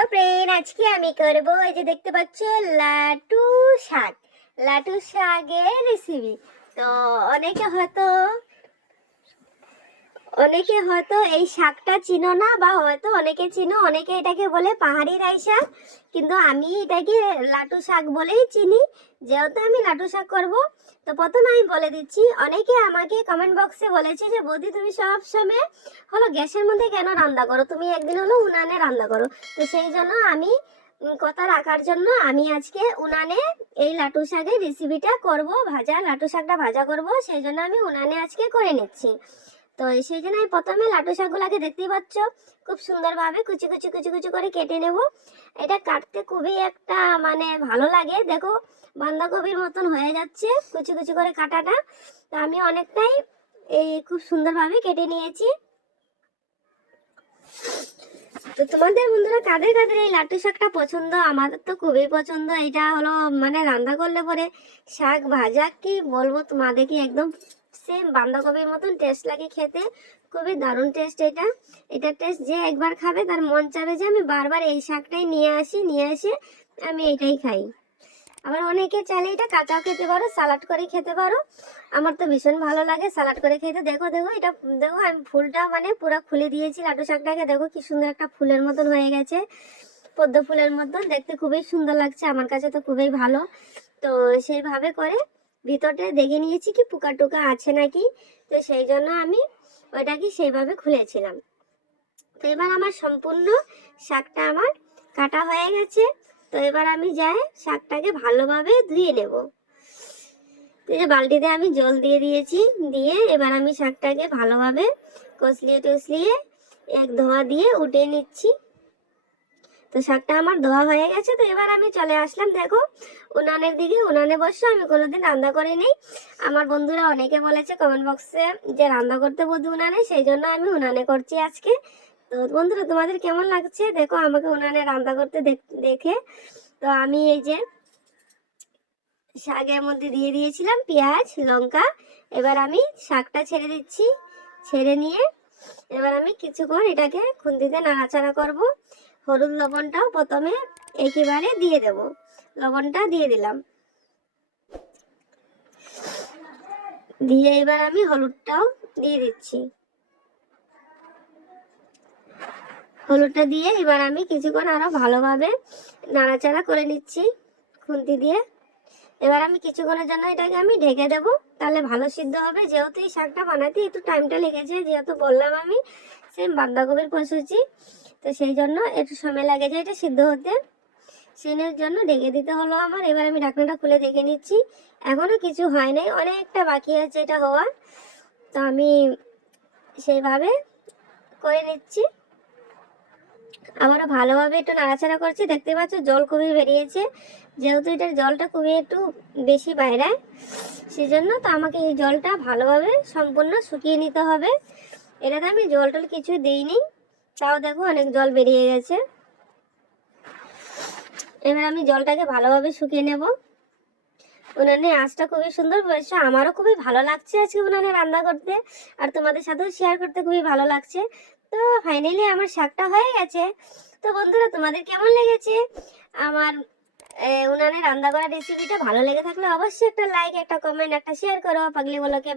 Hello প্রেন আজকে আমি করব এই যে দেখতে পাচ্ছ লাটু শাক। লাটু শাকের রেসিপি তো অনেকে হয়তো অনেকে হয়তো এই শাকটা চিনো না বা হয়তো অনেকে চিনো, অনেকে এটাকে বলে পাহাড়ি রাই শাক। কিন্তু আমি এটাকে লাটু শাক বলেই চিনি। যেহেতু আমি লাটু শাক করব, তো প্রথমে আমি বলে দিচ্ছি, অনেকে আমাকে কমেন্ট বক্সে বলেছে যে, বৌদি, তুমি সব সময় হলো গ্যাসের মধ্যে কেন রান্না করো? তুমি একদিন হলো উনানে রান্না করো। তো সেই জন্য আমি কথা রাখার জন্য আমি আজকে উনানে এই লাটু শাকের রেসিপিটা করব, ভাজা লাটু শাকটা ভাজা করব। সেই জন্য আমি উনানে আজকে করে নিচ্ছি। তো সেই জন্য আমি প্রথমে লাটু শাকগুলোকে দেখতেই পাচ্ছ, খুব সুন্দরভাবে কুচি কুচি কুচি কুচি করে কেটে নেব। এটা কাটতে খুবই একটা মানে ভালো লাগে, দেখো বাঁধাকপির মতন হয়ে যাচ্ছে কুচি কুচি করে কাটাটা। তো আমি অনেকটাই এই খুব সুন্দরভাবে কেটে নিয়েছি। তো তোমাদের বন্ধুরা কাদের কাদের এই লাটু শাকটা পছন্দ? আমাদের তো খুবই পছন্দ। এটা হলো মানে রান্না করলে পরে শাক ভাজা কি বলব তোমাদের কি একদম সেম বাঁধাকপির মতন টেস্ট লাগে খেতে। খুবই দারুণ টেস্ট এটা। এটা টেস্ট যে একবার খাবে তার মন চাবে যে আমি বারবার এই শাকটাই নিয়ে আসি, নিয়ে এসে আমি এটাই খাই। আবার অনেকে চাইলে এটা কাঁচাও খেতে পারো সালাড করে খেতে পারো। আমার তো ভীষণ ভালো লাগে সালাড করে খেতে। দেখো দেখো, এটা দেখো, আমি ফুলটা মানে পুরো খুলে দিয়েছি লাটু শাকটাকে। দেখো কি সুন্দর একটা ফুলের মতন হয়ে গেছে। পদ্ম ফুলের মতন। দেখতে খুবই সুন্দর লাগছে। আমার কাছে তো খুবই ভালো। তো সেইভাবে করে ভিতরটা দেখে নিয়েছি কি পোকা টোকা আছে নাকি? তো সেই জন্য আমি ওইটাকে সেইভাবে খুলেছিলাম। তো এবার আমার সম্পূর্ণ শাকটা আমার কাটা হয়ে গেছে। তো এবার আমি যাই শাকটাকে ভালোভাবে ধুয়ে নেব। তো যে বালতিতে আমি জল দিয়ে দিয়েছি, দিয়ে এবার আমি শাকটাকে ভালোভাবে কষলিয়ে টসলিয়ে এক ধোয়া দিয়ে উঠে নিচ্ছি। তো শাকটা আমার ধোয়া হয়ে গেছে, তো এবার আমি চলে আসলাম। দেখো, উনানের দিকে, উনানে বসে আমি কোনোদিন রান্না করি নেই আমার বন্ধুরা অনেকে বলেছে কমেন্ট বক্সে যে রান্না করতে বধু উনানে, সেই জন্য আমি উনানে করছি আজকে। তো বন্ধুরা, তোমাদের কেমন লাগছে? দেখো, আমাকে উনানে রান্না করতে দেখ- দেখে। তো আমি এই যে শাকের মধ্যে দিয়ে দিয়েছিলাম পেঁয়াজ, লঙ্কা। এবার আমি শাকটা ছেড়ে দিচ্ছি, ছেড়ে নিয়ে এবার আমি কিছুক্ষণ এটাকে খুন্তিতে নাড়াচাড়া করব। হলুদ লবণটাও প্রথমে একেবারে দিয়ে দেব। লবণটা দিয়ে দিলাম। দিয়ে এবার আমি হলুদটাও দিয়ে দিচ্ছি। হলুদটা দিয়ে এবার আমি কিছুক্ষণ আরও ভালোভাবে নাড়াচাড়া করে নিচ্ছি খুন্তি দিয়ে। এবার আমি কিছুক্ষণের জন্য এটাকে আমি ঢেকে দেব। তাহলে ভালো সিদ্ধ হবে। যেহেতু এই শাকটা বানাতে একটু টাইমটা লেগেছে, যেহেতু বললাম আমি সেম বাঁধাকপির কষুচি তো সেই জন্য একটু সময় লাগে যে এটা সিদ্ধ হতে। সেনের জন্য ঢেকে দিতে হলো আমার। এবার আমি ঢাকনাটা খুলে দেখে নিচ্ছি। এখনও কিছু হয় নাই, অনেকটা বাকি আছে এটা হওয়ার। তো আমি সেইভাবে করে নিচ্ছি। আবারও ভালোভাবে একটু নাড়াচাড়া করছি। দেখতে পাচ্ছ জল খুবই বেরিয়েছে। যেহেতু এটার জলটা খুবই একটু বেশি বাইরে, সেজন্য তো আমাকে এই জলটা ভালোভাবে সম্পূর্ণ শুকিয়ে নিতে হবে। এটাতে আমি জল টল কিছু দিইনি। তাও দেখো অনেক জল বেরিয়ে গেছে। এবার আমি জলটাকে ভালোভাবে শুকিয়ে নেব। উনানে আঁচটা খুবই সুন্দর বয়সে আমারও খুবই ভালো লাগছে আজকে উনানে রান্না করতে, আর তোমাদের সাথেও শেয়ার করতে খুবই ভালো লাগছে। তো ফাইনালি আমার শাকটা হয়ে গেছে। তো বন্ধুরা, তোমাদের কেমন লেগেছে? আমার উনানে রান্না করা রেসিপিটা ভালো লেগে থাকলে অবশ্যই একটা লাইক একটা কমেন্ট একটা শেয়ার করো পাগলি বলোকে